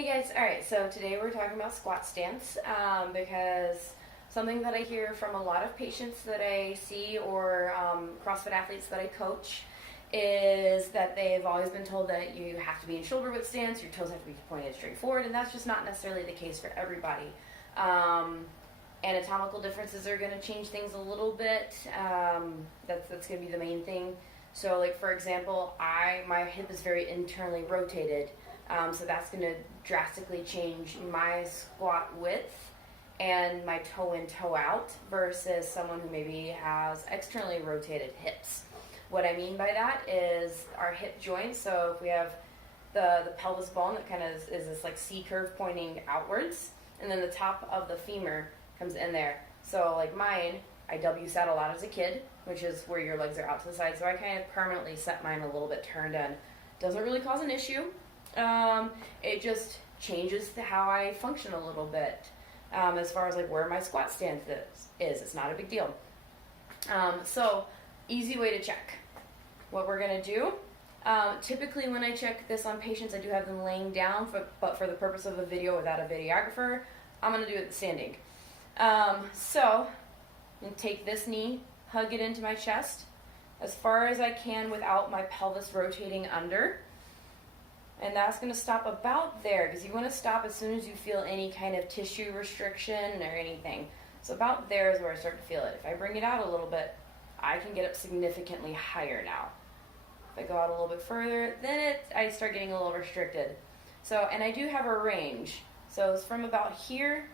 Hey guys, alright, so today we're talking about squat stance because something that I hear from a lot of patients that I see or CrossFit athletes that I coach is that they've always been told that you have to be in shoulder width stance, your toes have to be pointed straight forward, and that's just not necessarily the case for everybody. Anatomical differences are going to change things a little bit. That's going to be the main thing. So, like for example, my hip is very internally rotated. So that's going to drastically change my squat width and my toe in, toe out versus someone who maybe has externally rotated hips. What I mean by that is our hip joints. So if we have the pelvis bone that kind of is this like C curve pointing outwards, and then the top of the femur comes in there. So like mine, I W sat a lot as a kid, which is where your legs are out to the side. So I kind of permanently set mine a little bit turned in. Doesn't really cause an issue. It just changes how I function a little bit as far as like where my squat stance is. It's not a big deal. So easy way to check. What we're going to do, typically when I check this on patients, I do have them laying down, but for the purpose of a video without a videographer, I'm going to do it standing. So I'm going to take this knee, hug it into my chest as far as I can without my pelvis rotating under. And that's going to stop about there because you want to stop as soon as you feel any kind of tissue restriction or anything. So about there is where I start to feel it. If I bring it out a little bit, I can get up significantly higher now. If I go out a little bit further, then I start getting a little restricted. So, and I do have a range. So it's from about here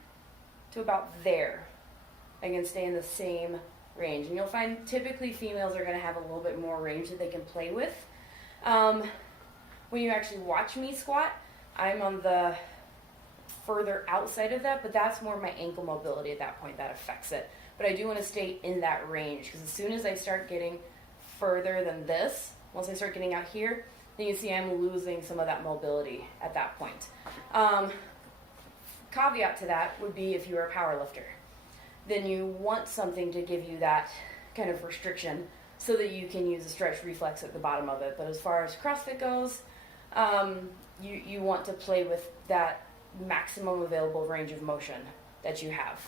to about there. I can stay in the same range. And you'll find typically females are going to have a little bit more range that they can play with. When you actually watch me squat, I'm on the further outside of that, but that's more my ankle mobility at that point that affects it. But I do want to stay in that range because as soon as I start getting further than this, once I start getting out here, then you see I'm losing some of that mobility at that point. Caveat to that would be if you're a power lifter, then you want something to give you that kind of restriction so that you can use a stretch reflex at the bottom of it. But as far as CrossFit goes, you want to play with that maximum available range of motion that you have.